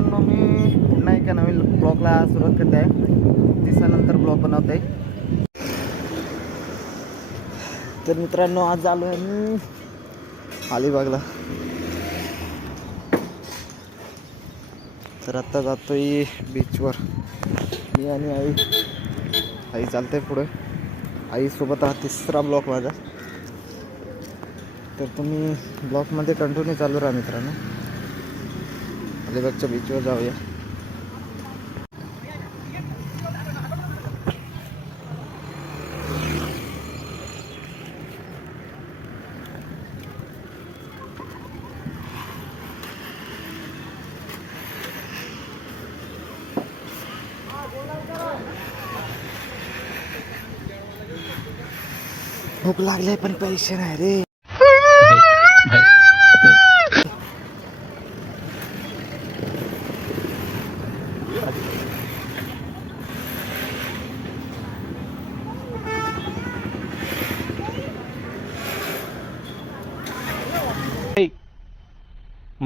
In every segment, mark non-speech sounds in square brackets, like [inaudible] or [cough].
मित्रांनो मी पुन्हा एका नवीन ब्लॉगला सुरुवात करते आहे दिवसानंतर ब्लॉग बनवते तर मित्रांनो आज आलो आहे मी अलिबागला. तर आत्ता जातोय बीचवर मी आणि आई आई चालते पुढे. आईसोबत हा तिसरा ब्लॉक माझा. तर तुम्ही ब्लॉकमध्ये कंटिन्यू चालू राहा मित्रांनो. अलिबागच्या बीचवर जाऊया भूक लागले पण पैसे नाही रे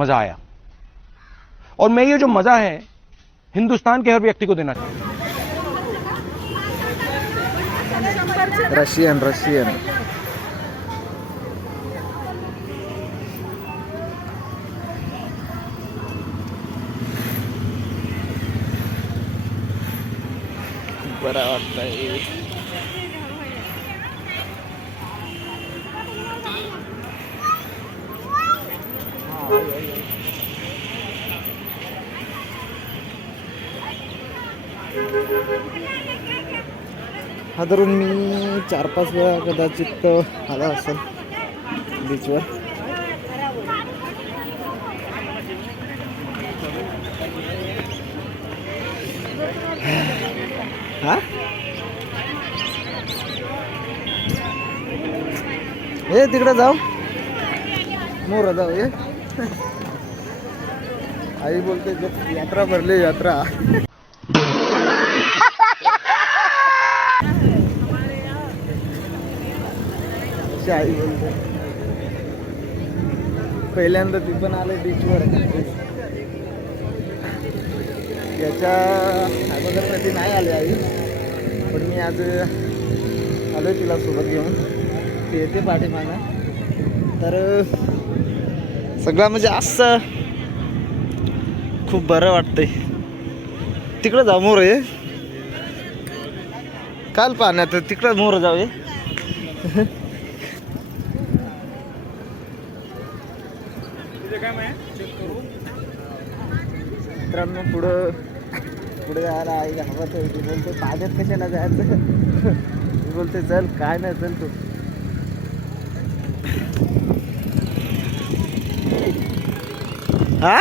मज़ा आया। और मैं ये जो मज़ा है, हिंदुस्तान के हर व्यक्ति को देना चाहता हूँ रशियन रशियन। वाटतंय हा धरून मी चार पाच वेळा कदाचित आला असेल बीचवर हा? ए तिकडे जाऊ. मोर जाऊ ये आई बोलते यात्रा भरली यात्रा. अशी आई बोलते पहिल्यांदा ती पण आले बीचवर याच्या अगोदर कधी नाही आले आई. पण मी आज आलो तिला सोबत घेऊन. ते येते पाठीमागं. तर सगळं म्हणजे असं खूप बरं वाटतंय. तिकडं जाऊ मोर ये. काल पाहण्यात तिकडं मोर जाऊ पुढं पुढे जायला आई घाबरत होती बोलते पाण्यात कशाला जायचं? मी बोलते चल काय नाही चल तू. हा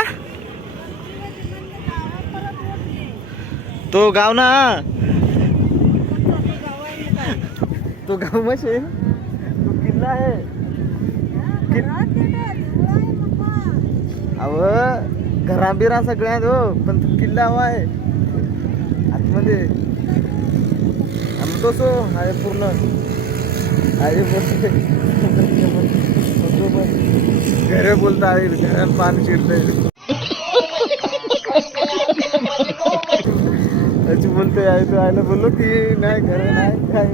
तो गाव ना? तो गाव मशे? तो किल्ला आहे. अव. घराबिरा सगळ्यात हो पण तो किल्ला हवा आहे. आतमध्ये. आम्ही तो सो आहे पूर्ण. आहे बोलते घरे बोलता आहे घरात पाणी शिरतंय त्याची बोलते आई तो आयला बोललो की नाही घर नाही काय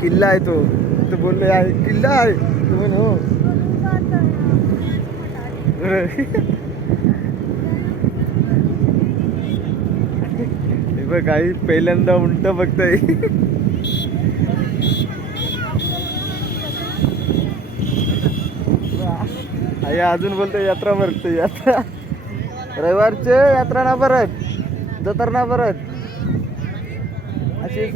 किल्ला आहे तो. तो बोलले आहे किल्ला आहे. तो म्हणे हो. हे बघ आई पहिल्यांदा उंट बघताय. आई अजून बोलते यात्रा भरते यात्रा. रविवारचे यात्रा ना परत जतर ना परत असेच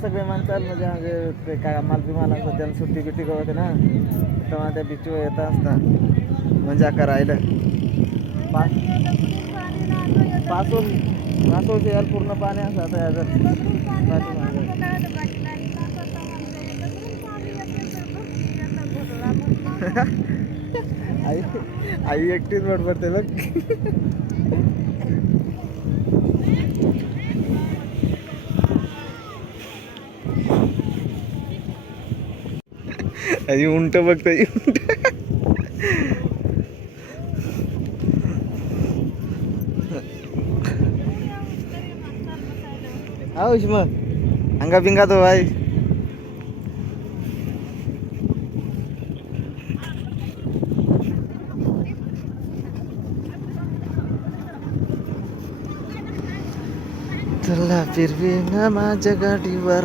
सगळे माणसं म्हणजे म्हणजे ते काय मालपी असतात त्यांना सुट्टी बिट्टी होते ना तेव्हा त्या बीचवर येत असतात. मजा करायला. पाच पाचोल पाचोलचे यार पूर्ण पाणी असं आता याचं पाठीमागं. आई आई एकटीच बडबडते बघ. आणि उंट बघता उंट आऊश मग अंगा बिंगा तो भाई. चला फिरवी ना माझ्या गाडीवर.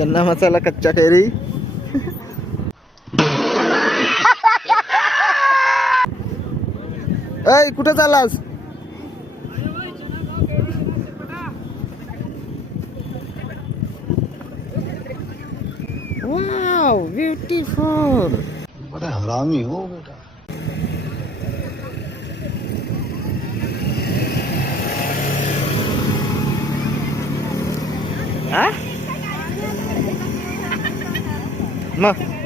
चन्ना मसाला कच्चा कैरी. ऐ कुठं चाललास? वाव ब्युटिफुल बड़ा हरामी हो बेटा। हा? मग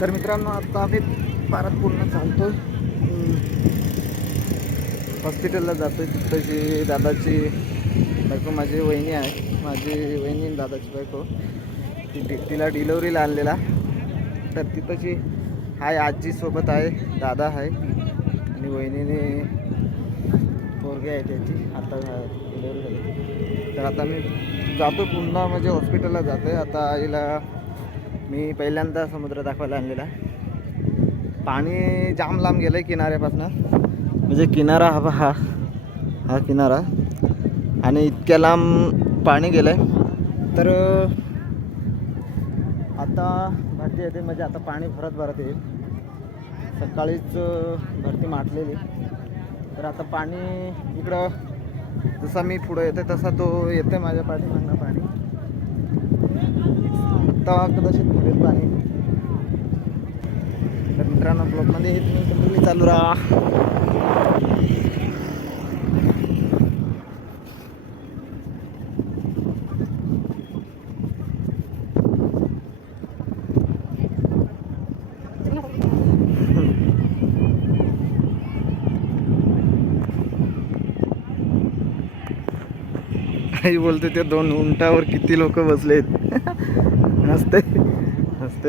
तर मित्रांनो आता आम्ही पारात पूर्ण चालतो हॉस्पिटलला जातो आहे तिथं दादाची बायको माझी वहिनी आहे. माझी वहिनी दादाची बायको. ती तिला डिलिव्हरीला आणलेला. तर तिथंची हाय आजीसोबत आहे दादा आहे आणि वहिनीने पोरगी आहे त्याची. आता डिलिव्हरी झाली. तर आता मी जातो पुन्हा म्हणजे हॉस्पिटलला जातो आहे आता आईला मी पहिल्यांदा समुद्र दाखवायला आणलेला. पाणी जाम लांब गेलं आहे किनाऱ्यापासून. म्हणजे किनारा हा हा हा किनारा. आणि इतक्या लांब पाणी गेलं आहे तर आता भरती येते म्हणजे आता पाणी भरत भरत येईल. सकाळीच भरती माटलेली. तर आता पाणी इकडं जसा मी पुढं येते तसा तो येते माझ्या पाठीमागनं पाणी. आता कदाचित पुढे पाणी. तर मित्रांनो ब्लॉकमध्ये हे तुम्ही कंटिन्यू चालू राहा. बोलते ते दोन उंटावर किती लोक बसलेत? [laughs] मस्त मस्त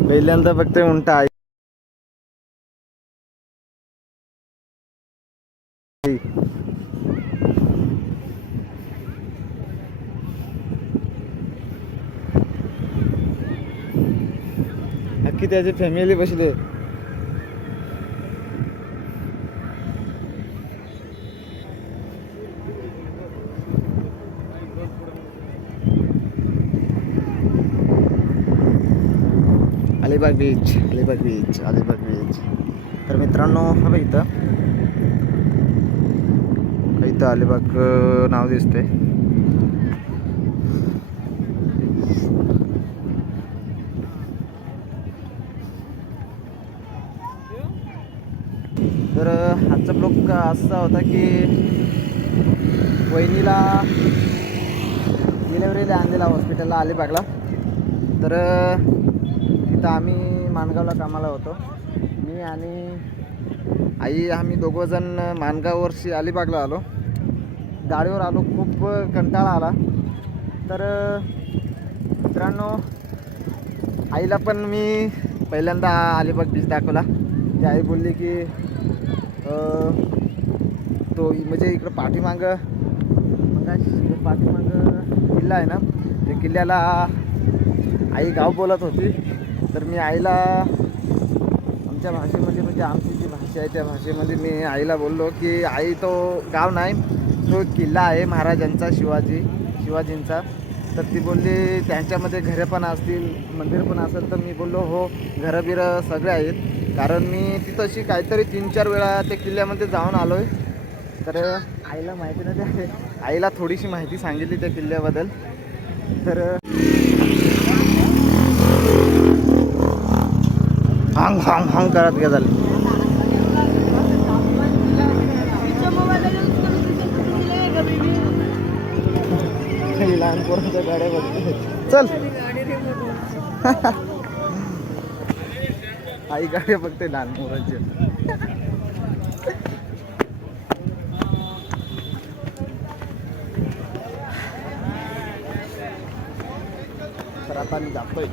पहिल्यांदा फक्त उंटा आई अख्खी त्याची फॅमिली बसली Alibag beach Alibag beach Alibag beach. तर मित्रांनो हा बघ इथं. इथं अलिबाग नाव दिसते तर आजचा ब्लॉग असा होता की वहिनीला डिलेवरीला आणलेला हॉस्पिटलला अलिबागला. तर तिथं आम्ही माणगावला कामाला होतो. मी आणि आई आम्ही दोघंजण माणगाववरशी अलिबागला आलो. गाडीवर आलो खूप कंटाळा आला. तर मित्रांनो आईला पण मी पहिल्यांदा अलिबाग बीच दाखवला. ती आई बोलली की तो म्हणजे इकडं पाठीमागं आकाश पाठीमागं किल्ला आहे ना त्या किल्ल्याला आई गाव बोलत होती. तर मी आईला आमच्या भाषेमध्ये म्हणजे आमची जी भाषा आहे त्या भाषेमध्ये मी आईला बोललो की आई तो गाव नाही तो किल्ला आहे महाराजांचा शिवाजी शिवाजींचा. तर ती बोलली त्यांच्यामध्ये घरं पण असतील मंदिर पण असेल तर मी बोललो हो घरं बिरं सगळे आहेत. कारण मी तिथं अशी काहीतरी तीन चार वेळा त्या किल्ल्यामध्ये जाऊन आलो आहे तर आईला माहिती नव्हती. आईला थोडीशी माहिती सांगितली त्या किल्ल्याबद्दल. तर हांग हांग हांग करत गे झाले लहान पोरांच्या गाड्या बघते. चल. आई गाड्या बघते लहान पोरांच्या आता आम्ही जातोय.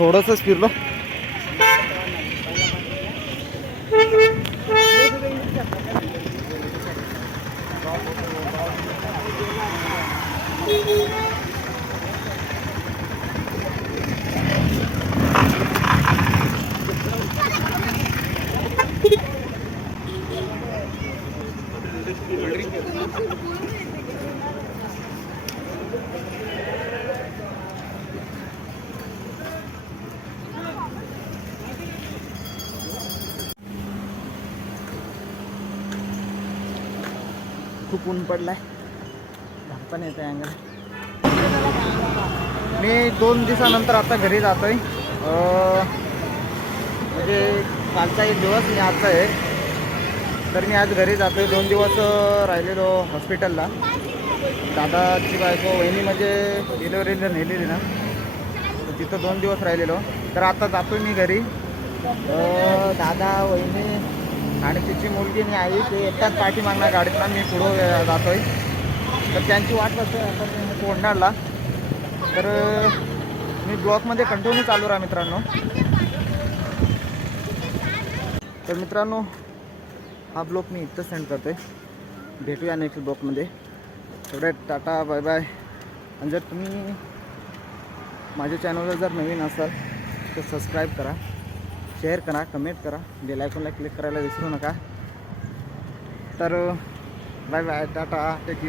थोडंसंच फिरलो. ऊन पडला आहे पण येतं अंगाला. मी दोन दिवसानंतर आता घरी जातो आहे म्हणजे कालचा एक दिवस मी आजचा आहे तर मी आज घरी जातोय. दोन दिवस राहिलेलो हॉस्पिटलला. दादाची बायको वहिनी म्हणजे डिलिव्हरीला नेलेली ना. तर तिथं दोन दिवस राहिलेलो. तर आता जातो मी घरी. दादा वहिनी आणि तिची मुलगी मी आई ते एकटाच पाठी मागणार गाडीतला मी पुढं जातोय. तर त्यांची वाट बघतोय. आता मी तर मी ब्लॉकमध्ये कंटिन्यू चालू राहा मित्रांनो. तर मित्रांनो हा ब्लॉक मी इथं सेंड करतोय. भेटूया नेक्स्ट ब्लॉकमध्ये. थोडे टाटा बाय बाय. आणि जर तुम्ही माझ्या चॅनलवर जर नवीन असाल तर सबस्क्राईब करा. शेअर करा कमेंट करा. बेल आयकॉनला क्लिक करायला विसरू नका. तर बाय बाय टाटा टेक